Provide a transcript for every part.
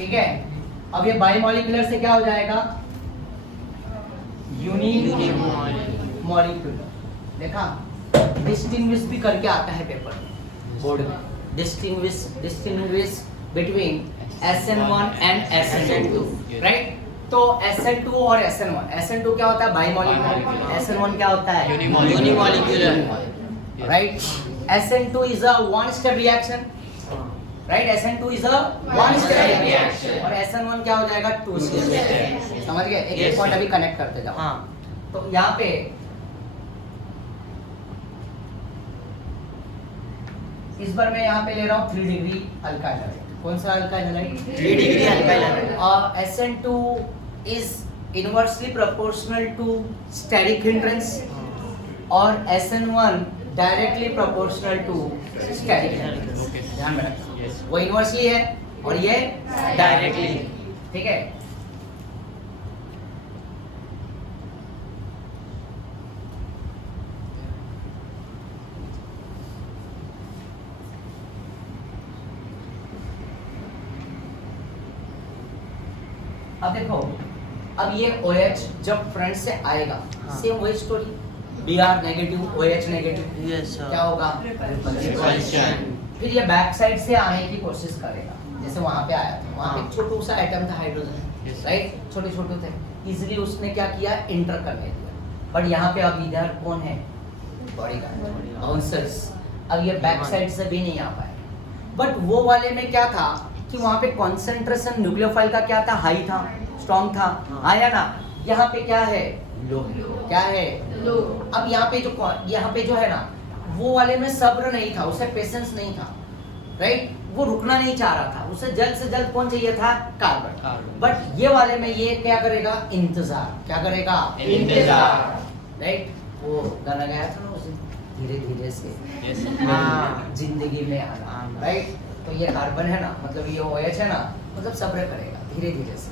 ठीक है। अब ये बाइमॉलिक्यूलर से क्या हो जाएगा? यूनिमॉलिक्यूलर। देखा, डिस्टिंग्विश भी करके आता है पेपर में, बोर्ड में, distinguish between SN1 and SN2, right. तो SN2 और SN1, SN2 क्या होता है? बाइमॉलिक्यूलर। SN1 क्या होता है? Unimolecular, right. SN2 is a one step reaction, right. SN2 is a one step reaction और SN1 क्या हो जाएगा? Two step. समझ गए? एक पॉइंट अभी कनेक्ट करते जाओ। हाँ, तो यहाँ पे इस बार मैं यहाँ पे ले रहा हूँ 3 डिग्री अल्काइल हैलाइड। कौन सा alkyl halide? 3 degree alkyl halide. और SN2 is inversely proportional to steric hindrance और SN1 directly proportional to steric hindrance. ध्यान में रखना, वो इनवर्सली है और ये डायरेक्टली, ठीक है। अब देखो, अब ये OH जब फ्रंट से आएगा, सेम वही story, Br negative, OH negative, क्या होगा? फिर ये बैक साइड से आने की कोशिश करेगा, जैसे वहां पे आया था, वहां पे एक छोटू सा एटम था हाइड्रोजन, राइट, छोटे छोटे थे, इजीली उसने क्या किया? इंटर करने दिया। बट यहाँ पे अब इधर कौन है? बॉडी का बाउंसर्स। अब ये बैक साइड से भी नहीं आ पाए। बट वो वाले में क्या था कि वहाँ पे कॉन्सेंट्रेशन न्यूक्लियोफाइल का क्या था? हाई था, स्ट्रॉन्ग था, आया ना। यहाँ पे क्या है? लो। क्या है? लो। अब यहाँ पे जो है ना, वो वाले में सब्र नहीं था, उसे पेशेंस नहीं था, राइट। वो रुकना नहीं चाह रहा था, उसे जल्द से जल्द कौन चाहिए था? कार्बन। बट ये वाले में ये क्या करेगा? इंतजार। क्या करेगा? इंतजार, राइट। वो गाना गाया था ना उसे, धीरे धीरे से जिंदगी में आना, राइट। तो ये कार्बन है ना, मतलब ये OH है ना, मतलब सब्र करेगा धीरे धीरे से।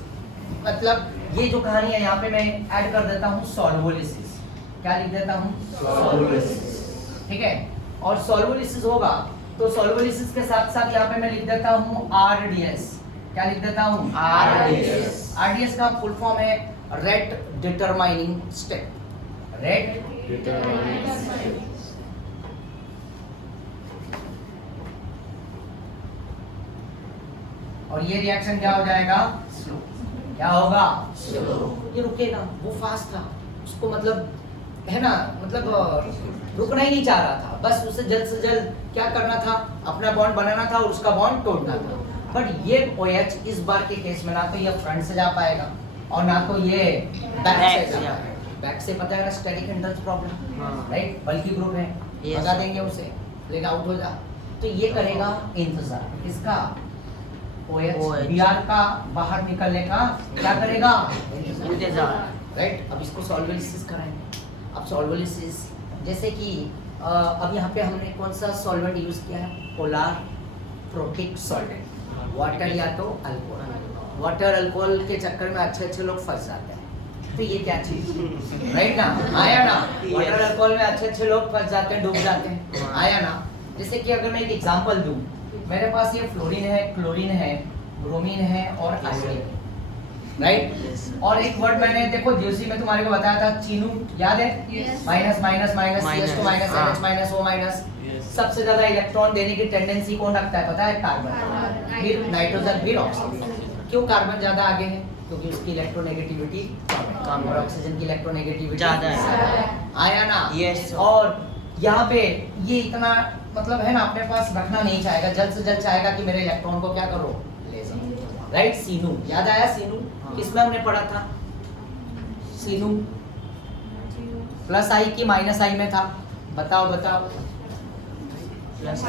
मतलब ये जो कहानी है, यहाँ पे मैं ऐड कर देता हूँ सॉल्वोलिसिस। क्या लिख देता हूँ? सॉल्वोलिसिस, ठीक है। और सॉल्वोलिसिस होगा तो सॉल्वोलिसिस के साथ साथ यहाँ पे मैं लिख देता हूँ RDS। क्या लिख देता हूँ? RDS। RDS का फुल फॉर्म है rate determining step. Rate determining step. और ये रिएक्शन क्या हो जाएगा? स्लो। क्या होगा? स्लो। ये रुकेगा, वो फास्ट था, उसको मतलब है ना, मतलब रुकना ही नहीं चाह रहा था, बस उसे जल्द से जल्द क्या करना था? अपना बॉन्ड बनाना था और उसका बॉन्ड तोड़ना था। बट ये OH इस बार के केस में ना तो ये फ्रंट से जा पाएगा और ना तो ये बैक से जा पाएगा। बैक से पता है ना, स्टैटिक हिंड्रेंस प्रॉब्लम, राइट, बल्कि ग्रुप है, भगा देंगे उसे, लेकिन आउट हो जा। तो ये करेगा इंतजार, किसका? OH Br का बाहर निकलने का क्या करेगा? इंतजार, राइट। अब इसको सॉल्वोलिसिस कराएंगे। अब सॉल्वोलिसिस जैसे कि अब यहाँ पे हमने कौन सा सॉल्वेंट यूज किया है? पोलर प्रोटिक सॉल्वेंट, वाटर या तो अल्कोहल। वाटर अल्कोहल के चक्कर में अच्छे लोग फंस जाते हैं। तो ये क्या चीज, राइट ना, आया ना। वाटर अल्कोहल में अच्छे लोग फंस जाते हैं, डूब जाते हैं, आया ना। जैसे कि अगर मैं एक एग्जांपल दूं, मेरे पास ये फ्लोरीन है, क्लोरीन है, ब्रोमीन है और आयोडीन, राइट। और एक वर्ड मैंने देखो जीओसी में तुम्हारे को बताया था, चीनू, याद है? Minus minus minus CH2 minus NH minus O minus. सबसे ज्यादा इलेक्ट्रॉन देने की टेंडेंसी कौन रखता है पता है? कार्बन, फिर नाइट्रोजन, फिर ऑक्सीजन। क्यों कार्बन ज्यादा आगे है? क्योंकि उसकी इलेक्ट्रोनेगेटिविटी कम है और ऑक्सीजन की इलेक्ट्रोनेगेटिविटी ज्यादा है, आया ना। यस। और यहाँ पे ये इतना मतलब है ना, अपने पास रखना नहीं चाहेगा, जल्द से जल्द चाहेगा कि मेरे इलेक्ट्रॉन को क्या करो? ले जाओ, राइट। सीनू, याद आया? सीनू किसमें हमने पढ़ा था? सीनू प्लस आई की माइनस आई में था? बताओ बताओ। प्लस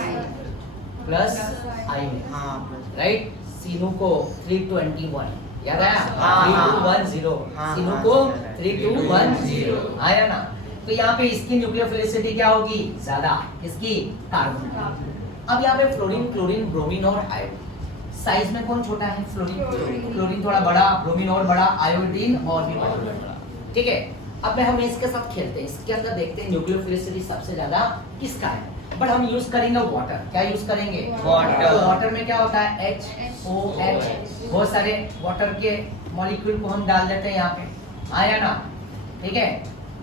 आई में, राइट। सीनू को 321, याद आया? 3210, सीनू को 3210, आया ना। तो यहाँ पे इसकी न्यूक्लियोफिलिसिटी क्या होगी? ज्यादा, इसकी कार्बन। अब यहाँ पे फ्लोरीन, क्लोरीन, ब्रोमीन और आयोडीन, साइज में कौन छोटा है? फ्लोरीन। क्लोरीन थोड़ा बड़ा, ब्रोमीन और बड़ा, आयोडीन और भी बड़ा, ठीक है। अब हम इसके साथ खेलते हैं, इसके अंदर देखते हैं न्यूक्लियोफिलिसिटी सबसे ज्यादा किसका है। बट हम यूज करेंगे वाटर। क्या यूज करेंगे? वाटर। वाटर में क्या होता है? HOH। बहुत सारे वाटर के मॉलिक्यूल को हम डाल देते हैं यहाँ पे, आया ना? ठीक है,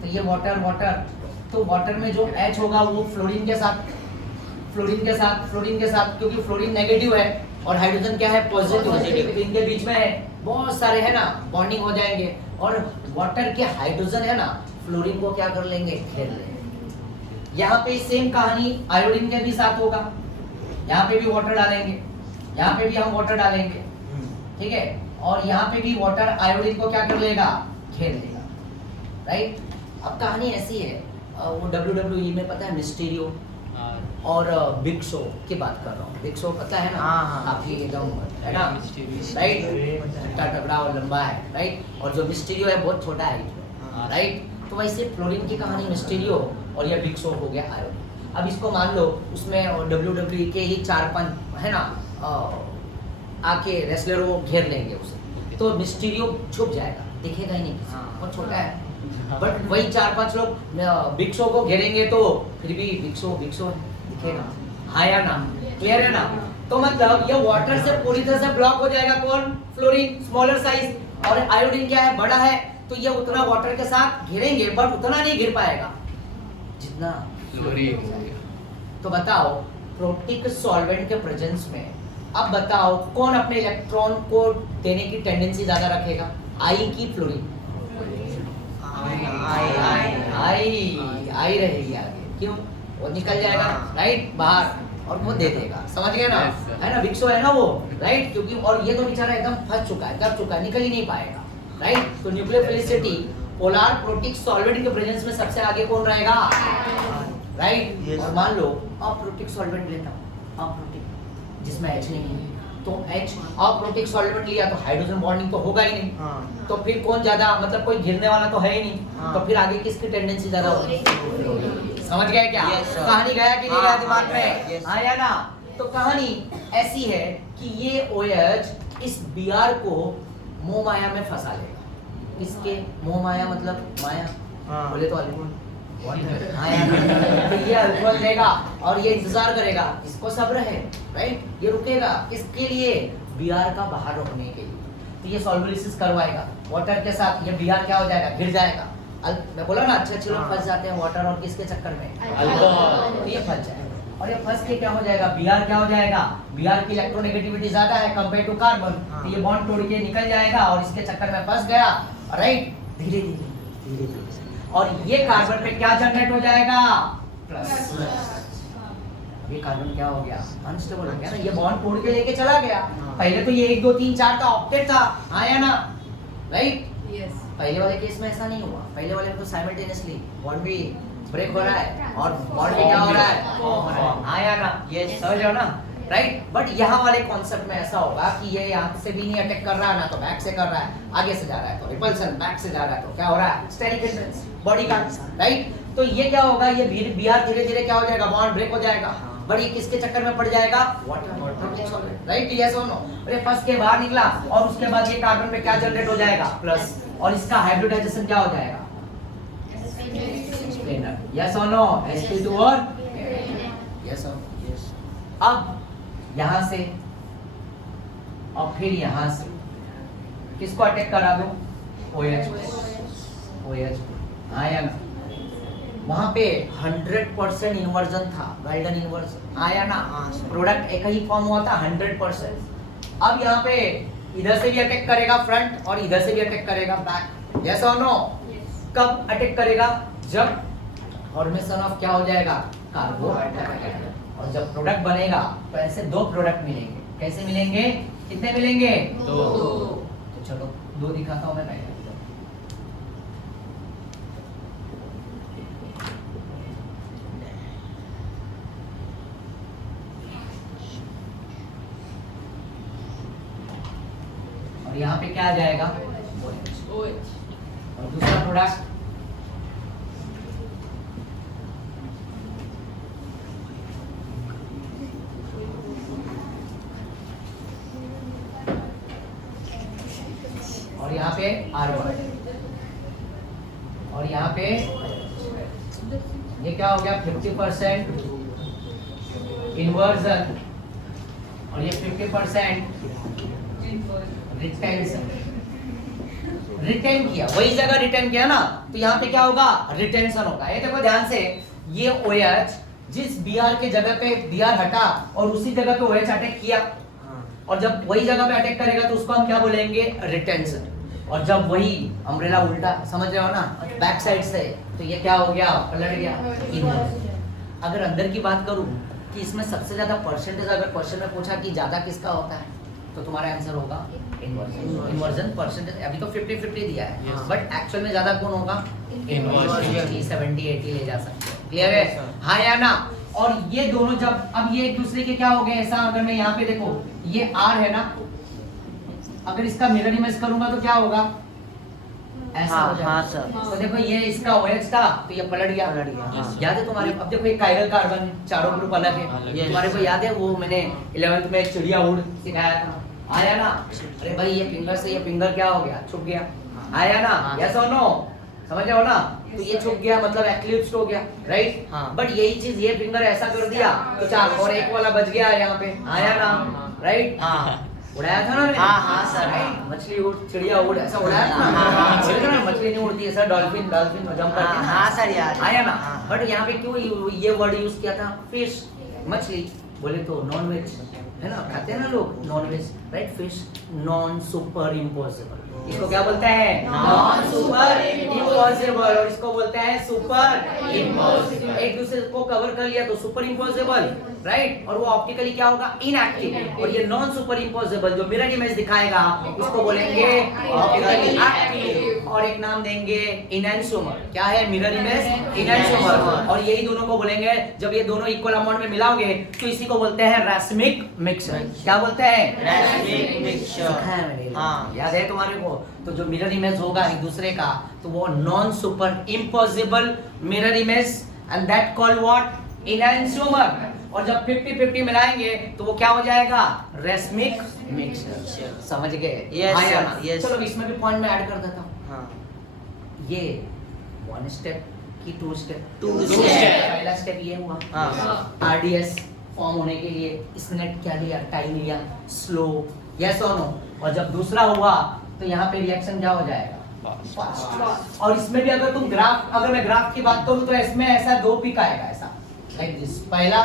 तो ये वाटर वाटर, तो वाटर में जो H होगा वो फ्लोरीन के साथ, फ्लोरीन के साथ, फ्लोरीन के साथ, क्योंकि फ्लोरीन नेगेटिव है और हाइड्रोजन क्या है? पॉजिटिव। तो इनके बीच में बहुत सारे है ना बॉन्डिंग हो जाएंगे, और वाटर के हाइड्रोजन है ना फ्लोरीन को क्या कर लेंगे? घेर लेंगे। यहाँ पे सेम कहानी आयोडीन के भी साथ होगा। यहाँ पे भी वाटर डालेंगे, यहाँ पे भी हम वाटर डालेंगे, ठीक है, और यहाँ पे भी वाटर आयोडीन को क्या कर लेगा? घेर लेगा, राइट। अब कहानी ऐसी है, वो WWE में पता है मिस्टीरियो और बिग शो की बात कर रहा हूँ। बिग शो पता है ना? काफी एकदम है ना, राइट, तगड़ा और लंबा है, राइट, और जो मिस्टीरियो है बहुत छोटा है, राइट। तो वैसे फ्लोरीन की कहानी मिस्टीरियो और ये बिग शो हो गया आयोडीन। अब इसको मान लो उसमें WWE के ही 4-5 है ना आके रेसलर वो घेर लेंगे उसे, तो मिस्टीरियो छुप जाएगा, दिखेगा ही नहीं, बहुत छोटा है। बट वही 4-5 लोग बिग शो को घेरेंगे तो फिर भी बिग शो दिखेगा, हाँ या ना? क्लियर है ना? तो मतलब ये वाटर से पूरी तरह से ब्लॉक हो जाएगा। कौन? फ्लोरीन, स्मॉलर साइज, और आयोडीन क्या है? बड़ा है, तो ये उतना वाटर के साथ घेरेंगे बट उतना नहीं घिर पाएगा जितना फ्लोरीन। तो बताओ प्रोटिक सॉल्वेंट के प्रेजेंस में, अब बताओ कौन अपने इलेक्ट्रॉन को देने की टेंडेंसी ज्यादा रखेगा? आई की फ्लोरीन? आई रहेगी आगे, क्यों? वो निकल जाएगा राइट बाहर और वो दे देगा, समझ गए ना? है ना, विक्सो है ना वो, राइट, क्योंकि और ये तो बेचारा एकदम फंस चुका है, दब चुका है, निकल ही नहीं पाएगा, राइट। तो न्यूक्लियोफिलिसिटी पोलर प्रोटिक सॉल्वेंट के प्रेजेंस में सबसे आगे कौन रहेगा? राइट। और मान लो अप्रोटिक सॉल्वेंट लेता हूँ, अप्रोटिक जिसमें H नहीं है, तो H अप्रोटिक सॉल्वेंट लिया तो हाइड्रोजन बॉन्डिंग तो होगा ही नहीं, तो फिर कौन ज्यादा, मतलब कोई गिरने वाला तो है ही नहीं, तो फिर आगे किसकी टेंडेंसी ज्यादा होगी? समझ गए क्या? कहानी गया कि नहीं गया दिमाग में? आया ना? तो कहानी ऐसी है कि ये OH इस Br को मोह माया में फंसा लेगा। इसके मोह माया मतलब माया, बोले तो अल्कोहल, तो ये अल्कोहल लेगा और ये इंतजार करेगा, इसको सब्र है, राइट, ये रुकेगा किसके लिए? Br का बाहर रोकने के लिए। तो ये सॉल्वोलिसिस करवाएगा वाटर के साथ, ये Br क्या हो जाएगा? गिर जाएगा। मैं बोला ना अच्छे लोग फंस जाते हैं वाटर और किसके चक्कर में? अल्कोहल। तो ये फंस जाएगा और ये फंस के क्या हो जाएगा? Br क्या हो जाएगा? Br की इलेक्ट्रोनेगेटिविटी ज्यादा है कंपेयर टू कार्बन, तो ये बॉन्ड तोड़ के निकल जाएगा और इसके चक्कर में फंस गया, राइट, धीरे धीरे, और ये कार्बन पे क्या जनरेट हो जाएगा? प्लस। ये कार्बन क्या हो गया? अनस्टेबल हो गया ना, ये बॉन्ड तोड़ के लेके चला गया। पहले तो ये 1 2 3 4 का ऑक्टेट था, आया ना, राइट। पहले वाले केस में ऐसा नहीं हुआ, पहले वाले में तो साइमल्टेनियसली बॉन्ड भी ब्रेक हो रहा है और बॉन्ड भी क्या हो रहा है? आया ना? ये समझ रहे हो ना, राइट। बट यहाँ वाले कॉन्सेप्ट में ऐसा होगा कि ये यहाँ से भी नहीं अटैक कर रहा है ना, तो बैक से कर रहा है, आगे से जा रहा है तो रिपल्सन, बैक से जा रहा है तो क्या हो रहा है? स्टेरिक हिंड्रेंस, बॉडी का, राइट। तो ये क्या होगा? ये Br धीरे धीरे क्या हो जाएगा? बॉन्ड ब्रेक हो जाएगा, बट ये किसके चक्कर में पड़ जाएगा? वाटर, राइट, यस और नो। अरे फंस के बाहर निकला और उसके बाद ये कार्बन पे क्या जनरेट हो जाएगा? प्लस, और इसका हाइब्रिडाइजेशन क्या हो जाएगा? एक्सप्लेनर, यस और नो, sp2 और यस और यस। अब यहाँ से और फिर यहाँ से किसको अटैक करा दो? OH, आया ना? वहां पे 100% इन्वर्जन था, वेल्डन इन्वर्जन, आया ना? प्रोडक्ट एक ही फॉर्म हुआ था 100%। अब यहाँ पे इधर से भी अटैक करेगा फ्रंट और इधर से भी अटैक करेगा बैक, यस और नो? कब अटैक करेगा? जब फॉर्मेशन ऑफ क्या हो जाएगा? कार्बोहाइड्रेट, और जब प्रोडक्ट बनेगा तो ऐसे 2 प्रोडक्ट मिलेंगे। कैसे मिलेंगे? कितने मिलेंगे? 2। तो चलो 2 दिखाता हूं मैं पहले। और यहाँ पे क्या आ जाएगा? OH। और दूसरा प्रोडक्ट और यहाँ पे R1, और यहाँ पे ये क्या हो गया? 50% इन्वर्जन, और ये 50% रिटेंशन। रिटेन किया, वही जगह रिटेन किया ना, तो यहाँ पे क्या होगा, रिटेंशन होगा। ये देखो ध्यान से, ये OH जिस BR के जगह पे BR हटा और उसी जगह पे OH अटैक किया, और जब वही जगह पे अटैक करेगा तो उसको हम क्या बोलेंगे, रिटेंशन। और जब वही अम्ब्रेला उल्टा, समझ रहे हो ना, बैक साइड से, तो ये क्या हो गया, पलट गया, इन्वर्जन। अगर अंदर की बात करूं कि इसमें सबसे ज्यादा परसेंटेज अगर क्वेश्चन में पूछा कि ज्यादा किसका होता है, तो तुम्हारा आंसर होगा इन्वर्जन। इन्वर्जन परसेंटेज अभी तो 50-50 दिया है, बट एक्चुअल में ज्यादा कौन होगा, इन्वर्जन। 70-80 ले जा सकते हो। क्लियर है, हाँ या ना। और ये दोनों जब अब ये एक दूसरे के क्या हो गए, ऐसा अगर मैं यहाँ पे देखो, ये R है ना, अगर इसका मिरर इमेज करूंगा तो क्या होगा, ऐसा हो जाएगा। हाँ सर। तो देखो ये इसका OH था तो ये पलट गया। याद है तुम्हारे, अब देखो ये कायरल कार्बन चारों ग्रुप अलग है, तुम्हारे को याद है वो मैंने 11th में चिड़िया उड़ सिखाया था, आया ना। अरे भाई ये फिंगर से ये फिंगर क्या हो गया, छुप गया, आया ना, यस और नो, समझ रहे हो ना। तो ये छुप गया मतलब एक्लिप्स हो गया, राइट। बट यही चीज ये फिंगर ऐसा कर दिया तो चार और एक वाला बच गया यहाँ पे, आया ना, राइट। उड़ाया था ना मैंने, हाँ सर, मछली उड़, चिड़िया उड़, ऐसा उड़ाया था ना। मछली नहीं उड़ती है सर, डॉल्फिन जंप करती है। हाँ सर यार, आया ना। बट यहाँ पे क्यों ये वर्ड यूज किया था, फिश, मछली बोले तो नॉन वेज है ना, खाते हैं ना लोग non veg, right. Fish non super impossible, इसको क्या बोलते हैं, नॉन सुपर इम्पॉसिबल, और इसको बोलते हैं सुपर इम्पॉसिबल। एक दूसरे को कवर कर लिया तो सुपर इम्पॉसिबल, राइट। और वो ऑप्टिकली क्या होगा, इनएक्टिव। और ये नॉन सुपर इम्पॉसिबल जो मिरर इमेज दिखाएगा उसको बोलेंगे ऑप्टिकली एक्टिव, और एक नाम देंगे इनैंसोमर। क्या है, मिरर इमेज, इनैंसोमर। और यही दोनों को बोलेंगे, जब ये दोनों इक्वल अमाउंट में मिलाओगे तो इसी को बोलते हैं रैस्मिक मिक्सचर। क्या बोलते हैं, रैस्मिक मिक्सचर। सिखाया मैंने, हाँ। याद है तुम्हारे को। तो जो मिरर इमेज होगा एक दूसरे का, तो वो non super impossible mirror image, and that called what, enantiomer. और जब 50-50 मिलाएंगे तो वो क्या हो जाएगा, रैस्मिक मिक्सचर। समझ गए, यस सर, यस। चलो इसमें भी पॉइंट में ऐड कर देता हूँ। हाँ। ये 1 स्टेप की 2 स्टेप, पहला स्टेप ये हुआ, RDS फॉर्म होने के लिए इसने क्या लिया, टाइम लिया, स्लो, यस और नो। और जब दूसरा हुआ तो यहाँ पे रिएक्शन क्या हो जाएगा, फास्ट। और इसमें भी अगर तुम ग्राफ, अगर मैं ग्राफ की बात करूँ तो इसमें ऐसा 2 पिक आएगा, ऐसा लाइक दिस। पहला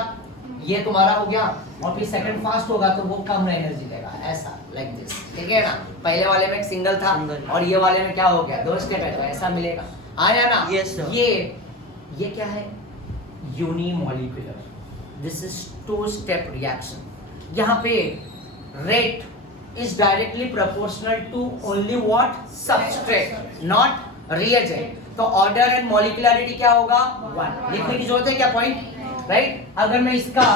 ये तुम्हारा हो गया, और फिर सेकंड फास्ट होगा तो वो कम एनर्जी देगा, ऐसा लाइक दिस, ठीक है ना। पहले वाले में एक सिंगल था और ये वाले में क्या हो गया, 2 स्टेप है, तो ऐसा मिलेगा, आया ना। Yes, sir. ये क्या है, unimolecular, this is 2 step reaction. यहाँ पे rate is directly proportional to only what, substrate, not reagent। तो ऑर्डर एंड मॉलिक्यूलरिटी क्या होगा, 1। लिखने की जरूरत है क्या पॉइंट, राइट। अगर मैं इसका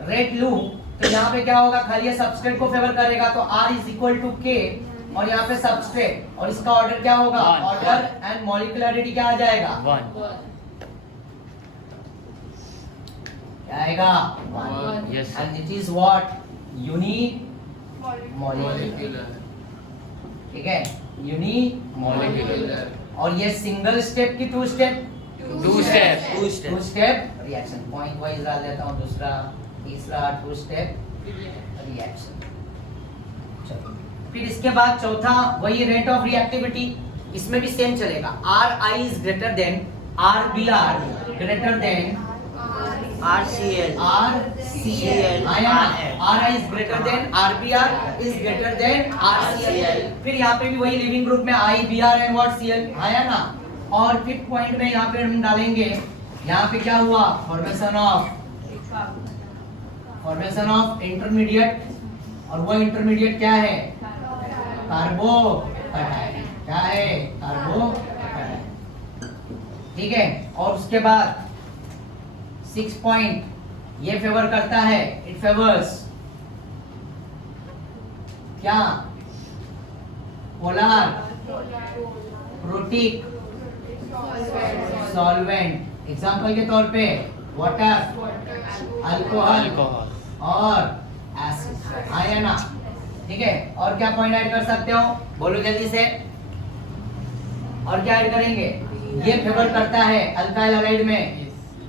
रेट लूं तो यहाँ पे क्या होगा, खाली ये सबस्ट्रेट को फेवर करेगा, तो R is equal to K, और यहाँ पे सबस्ट्रेट, और इसका ऑर्डर क्या होगा, ऑर्डर एंड मॉलिक्यूलरिटी क्या आ जाएगा, 1। क्या आएगा, 1। Yes, sir. And it is what, unimolecular, ठीक है, यूनी मॉलिक्यूलर। और ये सिंगल स्टेप की 2 step, 2 step, 2 step reaction. Point wise डाल देता हूँ, दूसरा तीसरा 2 स्टेप रिएक्शन। चलो फिर इसके बाद चौथा वही रेट ऑफ रिएक्टिविटी, इसमें भी सेम चलेगा। RI is greater than RBR greater than RCl, आया ना, RI is greater than RBR is greater than RCl। फिर यहाँ पे भी वही लिविंग ग्रुप में IBR and what CL, आया ना। और 5th पॉइंट में यहाँ पे हम डालेंगे, यहाँ पे क्या हुआ, फॉर्मेशन ऑफ इंटरमीडिएट, और वो इंटरमीडिएट क्या है, कार्बोकैटायन। क्या है, कार्बोकैटायन, ठीक है। और उसके बाद 6 पॉइंट ये फेवर करता है, इट फेवर्स क्या, पोलर प्रोटिक सॉल्वेंट। एग्जांपल के तौर पे वाटर, अल्कोहल और एसिड, आया ना, ठीक है। और क्या पॉइंट ऐड कर सकते हो, बोलो जल्दी से। और क्या ऐड करेंगे, ये फेवर करता है अल्काइल हैलाइड में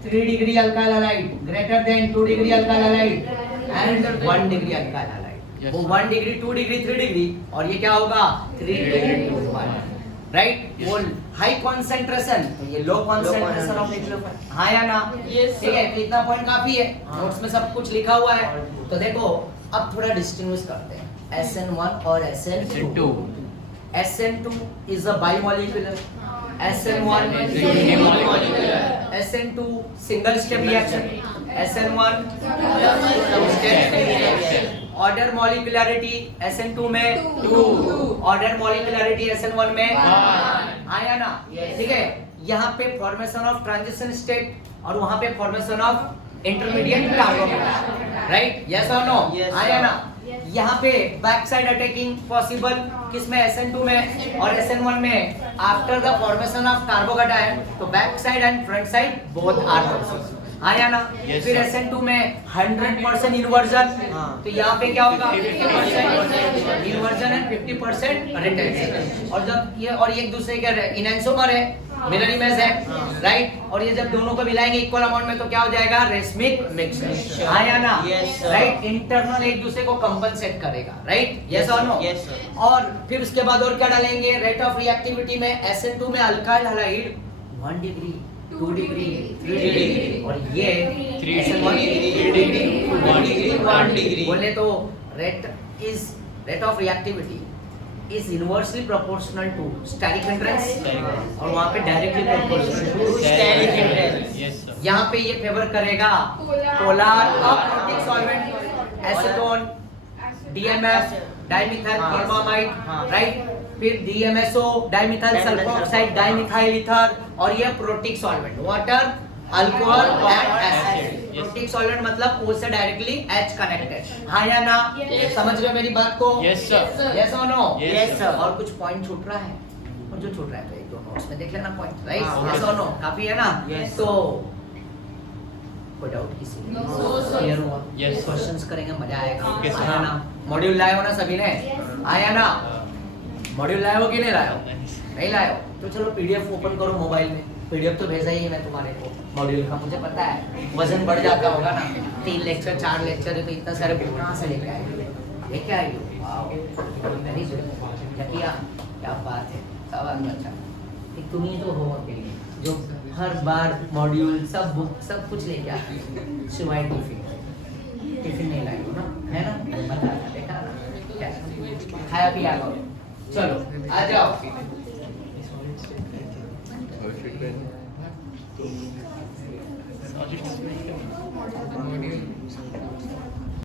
3 degree alkyl halide greater than 2 degree alkyl halide and 1 degree alkyl halide. Yes, वो sir. 1 डिग्री 2 डिग्री 3 डिग्री और ये क्या होगा 3 2 1 राइट। Yes. वो हाई कॉन्सेंट्रेशन तो ये लो कॉन्सेंट्रेशन ऑफ न्यूक्लियोफाइल। हाँ या ना? Yes, ठीक है, तो इतना पॉइंट काफी है, हाँ। नोट्स में सब कुछ लिखा हुआ है। तो देखो अब थोड़ा डिस्टिंग्विश करते हैं SN1 और SN2। SN2 SN2 is a bimolecular, SN1 is a Unimolecular. unimolecular, SN2 single step reaction, SN1 step reaction। Order molecularity SN2 में 2, ऑर्डर मॉलिक्युलरिटी SN1 में 1 आया ना? ठीक है, यहाँ पे फॉर्मेशन ऑफ ट्रांजिशन स्टेट और वहाँ पे formation of intermediate carbonate, right? Yes और नो? Yes, आया sir. ना? यहाँ पे बैक साइड अटैकिंग पॉसिबल किसमें SN2 में और SN1 में after the formation of carbocation, तो back side and front side both are toxic. आया ना? Yes, फिर sir. SN2 में 100% इन्वर्जन, हाँ। तो यहाँ पे क्या होगा 50% 50% इन्वर्जन एंड 50% रिटेंशन। और जब ये और एक दूसरे के इनएंसोमर है, मिरर इमेज है, राइट? और ये जब दोनों को मिलाएंगे इक्वल अमाउंट में तो क्या हो जाएगा रेसमिक मिक्सचर। आया ना? Yes, sir. राइट, इंटरनल एक दूसरे को कंपनसेट करेगा, राइट? यस और नो? Yes, sir. और फिर उसके बाद और क्या डालेंगे रेट ऑफ रिएक्टिविटी में SN2 में alkyl halide 1 degree 2 degree 3 degree और ये 3 SN1 degree, 3 degree 1 degree 1 degree. बोले तो rate of reactivity is inversely proportional to steric hindrance और वहाँ पे directly proportional to steric hindrance। Yes, sir. यहाँ पे ये फेवर करेगा polar aprotic solvent acetone DMF dimethyl हाँ। फॉर्मामाइड, हाँ। राइट? फिर DMSO dimethyl sulphoxide dimethyl ether और ये protic solvent water alcohol and acid. Yes. Protic solvent मतलब O से डायरेक्टली H कनेक्टेड। हाँ या ना? Yes. समझ रहे हो मेरी बात को? Yes, sir. यस और नो? Yes, Yes, sir. और कुछ पॉइंट छूट रहा है और जो छूट रहा है तो एक दो नोट्स में देख लेना पॉइंट, राइट? हाँ, यस और नो? काफी है ना? Yes. तो कोई डाउट किसी में? No, sir. क्लियर हुआ? Yes. क्वेश्चंस करेंगे, मजा आएगा। Okay, sir. आया ना? मॉड्यूल लाए हो ना सभी ने? आया ना? मॉड्यूल लाए हो कि नहीं लाए हो? नहीं लाए हो तो चलो PDF ओपन करो मोबाइल में। PDF तो भेजा ही है मैं तुम्हारे को मॉड्यूल का, मुझे पता है वजन बढ़ जाता होगा ना, 3 लेक्चर 4 लेक्चर है तो इतना सारे बुक कहाँ से लेके आए लेके आई हो? वाओ, वेरी गुड जकिया, क्या बात है। सब अच्छा, एक तुम ही तो हो अकेले जो हर बार मॉड्यूल सब बुक सब कुछ लेके आते हो सिवाय टिफिन नहीं लाई हो ना, है ना? बता देखा ना क्या खाया पिया करो। चलो आ जाओ। I'll just